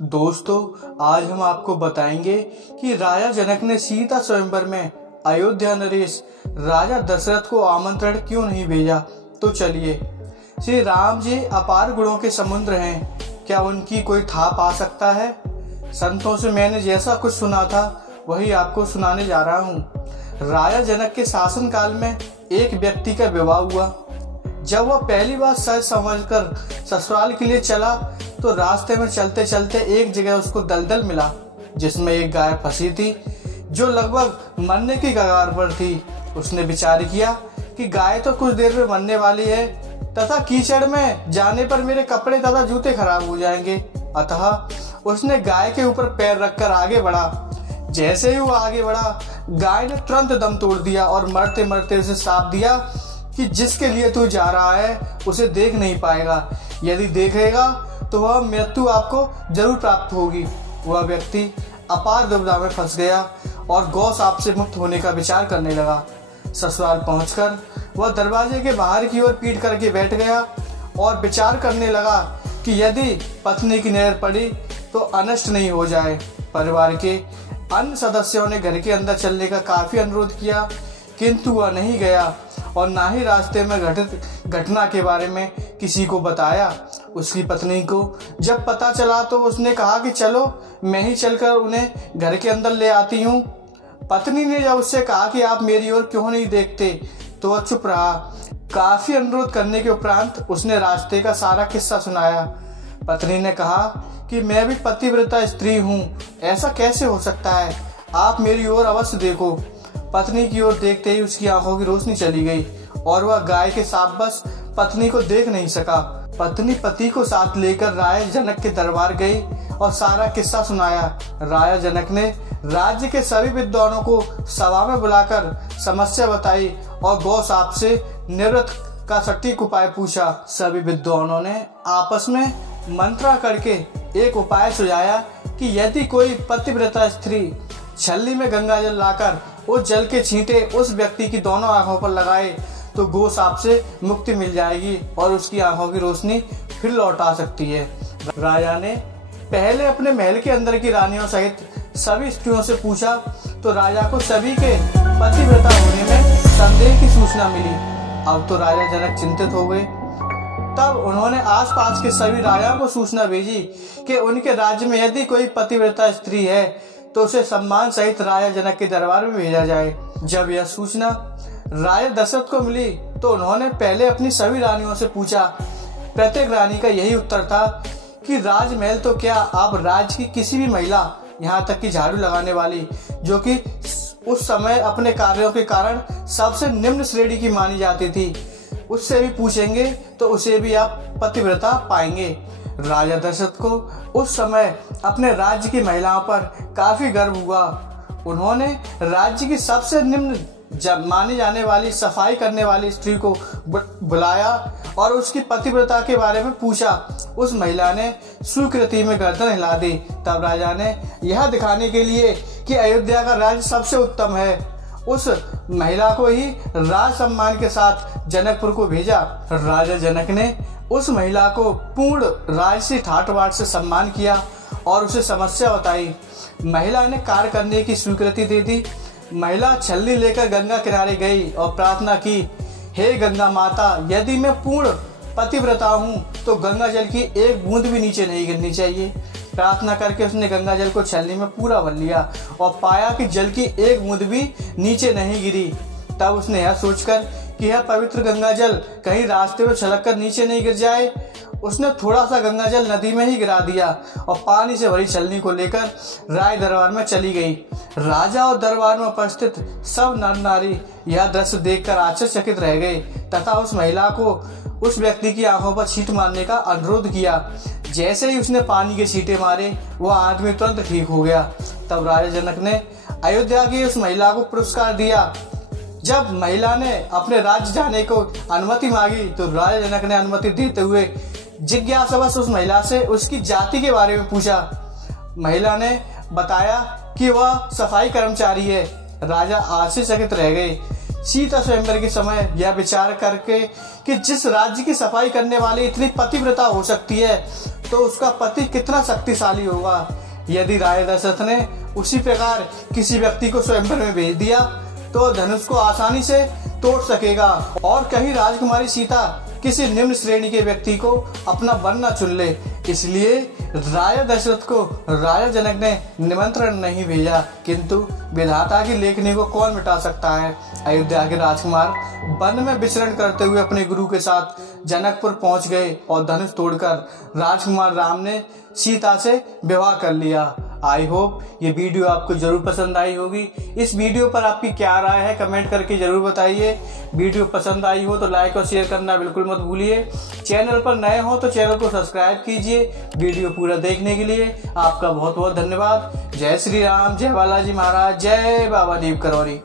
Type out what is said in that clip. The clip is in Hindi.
दोस्तों, आज हम आपको बताएंगे कि राजा जनक ने सीता स्वयंवर में अयोध्या नरेश राजा दशरथ को आमंत्रण क्यों नहीं भेजा। तो चलिए, श्री राम जी अपार गुणों के समुद्र हैं, क्या उनकी कोई था पा सकता है। संतों से मैंने जैसा कुछ सुना था वही आपको सुनाने जा रहा हूँ। राजा जनक के शासन काल में एक व्यक्ति का विवाह हुआ। जब वह पहली बार सच समझकर ससुराल के लिए चला तो रास्ते में चलते चलते एक जगह उसको दलदल मिला जिसमें एक गाय फंसी थी जो लगभग मरने की कगार पर थी। उसने विचार किया कि गाय तो कुछ देर में मरने वाली है तथा कीचड़ में जाने पर मेरे कपड़े तथा जूते खराब हो जाएंगे। अतः उसने गाय के ऊपर पैर रखकर आगे बढ़ा। जैसे ही वो आगे बढ़ा, गाय ने तुरंत दम तोड़ दिया और मरते मरते उसे शाप दिया कि जिसके लिए तू जा रहा है उसे देख नहीं पाएगा, यदि देखेगा तो वह मृत्यु आपको जरूर प्राप्त होगी। वह व्यक्ति अपार दुविधा में फंस गया और गौ शाप से मुक्त होने का विचार करने लगा। ससुराल पहुंचकर वह दरवाजे के बाहर की ओर पीठ करके बैठ गया और विचार करने लगा कि यदि पत्नी की नजर पड़ी तो अनष्ट नहीं हो जाए। परिवार के अन्य सदस्यों ने घर के अंदर चलने का काफी अनुरोध किया, किंतु वह नहीं गया और ना ही रास्ते में घटित घटना के बारे में किसी को बताया। उसकी पत्नी को जब पता चला तो उसने कहा कि चलो मैं ही चलकर उन्हें घर के अंदर ले आती हूँ। पत्नी ने जब उससे कहा कि आप मेरी ओर क्यों नहीं देखते तो वह चुप रहा। काफी अनुरोध करने के उपरांत उसने रास्ते का सारा किस्सा सुनाया। पत्नी ने कहा कि मैं भी पतिव्रता स्त्री हूँ, ऐसा कैसे हो सकता है, आप मेरी ओर अवश्य देखो। पत्नी की ओर देखते ही उसकी आंखों की रोशनी चली गई और वह गाय के शापवश पत्नी को देख नहीं सका। पत्नी पति को साथ लेकर राजा जनक के दरबार गई और सारा किस्सा सुनाया। राजा जनक ने राज्य के सभी विद्वानों को सभा में बुलाकर समस्या बताई और गौ शाप से निवृत्त का सटीक उपाय पूछा। सभी विद्वानों ने आपस में मंत्रा करके एक उपाय सुझाया कि यदि कोई पतिव्रता स्त्री छलनी में गंगा जल लाकर उस जल के छींटे उस व्यक्ति की दोनों आंखों पर लगाए तो गो शाप से मुक्ति मिल जाएगी और उसकी आंखों की रोशनी फिर लौट आ सकती है। राजा ने पहले अपने महल के अंदर की रानियों सहित सभी स्त्रियों से पूछा तो राजा को सभी के पतिव्रता होने में संदेह की सूचना मिली। अब तो राजा जनक चिंतित हो गए। तब उन्होंने आसपास के सभी राजाओं को सूचना भेजी कि उनके राज्य में यदि कोई पतिव्रता स्त्री है तो उसे सम्मान सहित राजा जनक के दरबार में भेजा जाए। जब यह सूचना राजा दशरथ को मिली तो उन्होंने पहले अपनी सभी रानियों से पूछा। प्रत्येक रानी का यही उत्तर था कि राजमहल तो क्या, आप राज्य की किसी भी महिला, यहाँ तक कि झाड़ू लगाने वाली, जो कि उस समय अपने कार्यों के कारण सबसे निम्न श्रेणी की मानी जाती थी, उससे भी पूछेंगे तो उसे भी आप पतिव्रता पाएंगे। राजा दशरथ को उस समय अपने राज्य की महिलाओं पर काफी गर्व हुआ। उन्होंने राज्य की सबसे निम्न मानी जाने वाली सफाई करने वाली स्त्री को बुलाया और उसकी पतिव्रता के बारे में पूछा। उस महिला ने स्वीकृति में गर्दन हिला दी। तब राजा ने यह दिखाने के लिए कि अयोध्या का राज्य सबसे उत्तम है, उस महिला को ही राज सम्मान के साथ जनकपुर को भेजा। राजा जनक ने उस महिला को पूर्ण राजसी ठाट बाट से सम्मान किया और उसे समस्या बताई। महिला ने कार्य करने की स्वीकृति दे दी। महिला छलनी लेकर गंगा किनारे गई और प्रार्थना की, हे गंगा माता, यदि मैं पूर्ण पतिव्रता हूँ तो गंगा जल की एक बूंद भी नीचे नहीं गिरनी चाहिए। प्रार्थना करके उसने गंगा जल को छलनी में पूरा भर लिया और पाया कि जल की एक बूंद भी नीचे नहीं गिरी। तब उसने यह सोचकर कि यह पवित्र गंगा जल कहीं रास्ते में छलक कर नीचे नहीं गिर जाए, उसने थोड़ा सा गंगा जल नदी में ही गिरा दिया और पानी से भरी छलनी को लेकर राय दरबार में चली गई। राजा और दरबार में उपस्थित सब नर नारी यह दृश्य देखकर आश्चर्यचकित रह गए तथा उस महिला को उस व्यक्ति की आंखों पर छींट मारने का अनुरोध किया। जैसे ही उसने पानी के छींटे मारे वह आदमी तुरंत ठीक हो गया। तब राजा जनक ने अयोध्या की उस महिला को पुरस्कार दिया। जब महिला ने अपने राज्य जाने को अनुमति मांगी तो राजा जनक ने अनुमति देते हुए जिज्ञासावश उस महिला से उसकी जाति के बारे में पूछा। महिला ने बताया कि वह सफाई कर्मचारी है। राजा आश्चर्यचकित रह गए। सीता स्वयंवर के समय यह विचार करके कि जिस राज्य की सफाई करने वाली इतनी पतिव्रता हो सकती है तो उसका पति कितना शक्तिशाली होगा। यदि राजा दशरथ ने उसी प्रकार किसी व्यक्ति को स्वयंवर में भेज दिया तो धनुष को आसानी से तोड़ सकेगा और कहीं राजकुमारी सीता किसी निम्न श्रेणी के व्यक्ति को अपना वन न चुन ले। इसलिए राजा दशरथ को राजा जनक ने निमंत्रण नहीं भेजा, किंतु विधाता की लेखनी को कौन मिटा सकता है। अयोध्या के राजकुमार वन में विचरण करते हुए अपने गुरु के साथ जनकपुर पहुंच गए और धनुष तोड़कर राजकुमार राम ने सीता से विवाह कर लिया। आई होप ये वीडियो आपको जरूर पसंद आई होगी। इस वीडियो पर आपकी क्या राय है कमेंट करके जरूर बताइए। वीडियो पसंद आई हो तो लाइक और शेयर करना बिल्कुल मत भूलिए। चैनल पर नए हो तो चैनल को सब्सक्राइब कीजिए। वीडियो पूरा देखने के लिए आपका बहुत बहुत धन्यवाद। जय श्री राम, जय बालाजी महाराज, जय बाबा दीप करौरी।